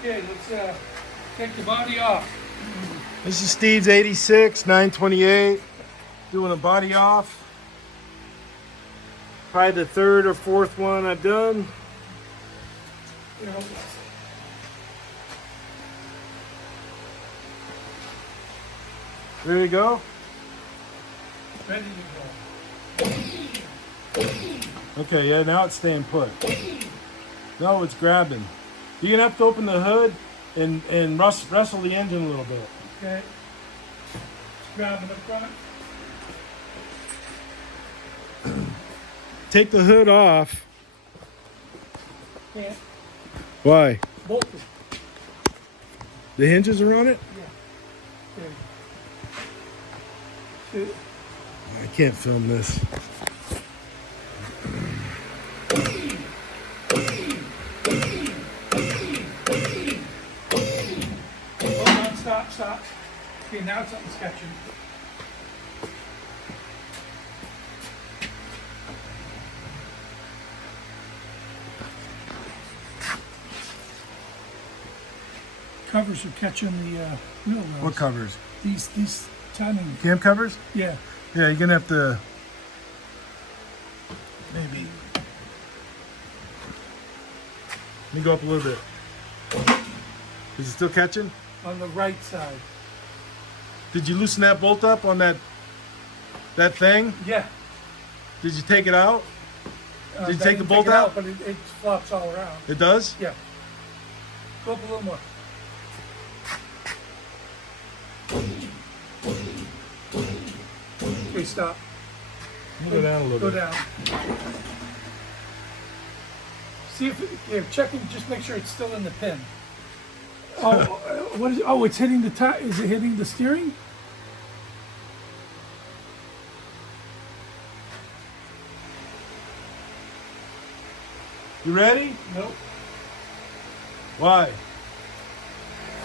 Okay, let's take the body off. This is Steve's 86, 928. Doing a body off. Probably the third or fourth one I've done. Here, hold this. Ready to go? Ready to go. Okay, yeah, now it's staying put. No, it's grabbing. You're gonna have to open the hood and wrestle the engine a little bit. Okay. Just grabbing the front. Take the hood off. Can't. Why? Bolted. The hinges are on it? Yeah. There. Two. I can't film this. Hold on, stop. Okay, now something's catching. Covers are catching the wheel wells. What covers? These timing. Cam covers? Yeah. Yeah, you're gonna have to maybe. Let me go up a little bit. Is it still catching? On the right side. Did you loosen that bolt up on that thing? Yeah. Did you take it out? Did you I take the didn't bolt it out? But it flops all around. It does? Yeah. Go up a little more. Okay, stop. Move it down a little Go bit. down. See if check it. Just make sure it's still in the pin. Oh, what is it? Oh, it's hitting the top. Is it hitting the steering? You ready? Nope. Why?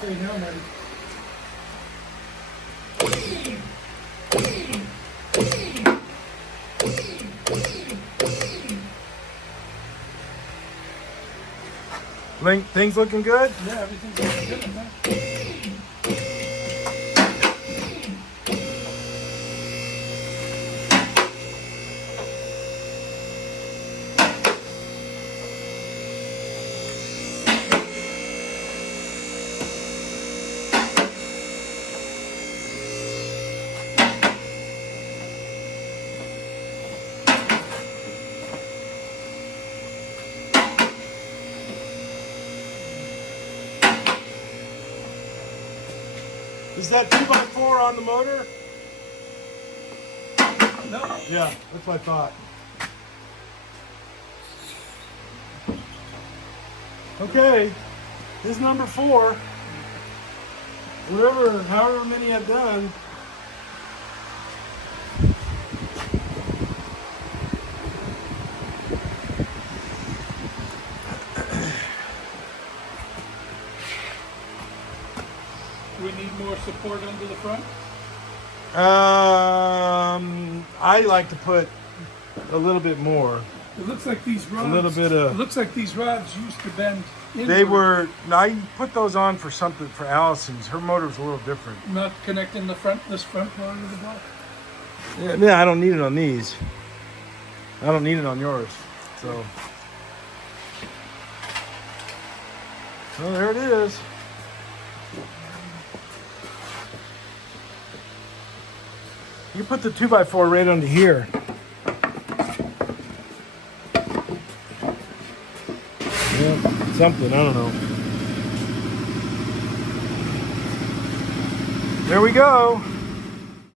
Okay, now I'm ready. Things looking good? Yeah, everything's looking good on that. Is that 2x4 on the motor? No. Yeah, that's what I thought. Okay, this is number 4. However many I've done. Do we need more support under the front? I like to put a little bit more. It looks like these rods. little bit of- It looks like these rods used to bend inward. They were. I put those on for something for Allison's. Her motor was a little different. Not connecting the front. This front part of the block. Yeah, I don't need it on these. I don't need it on yours. So. Well, there it is. You put the 2x4 right under here. Yeah, something, I don't know. There we go.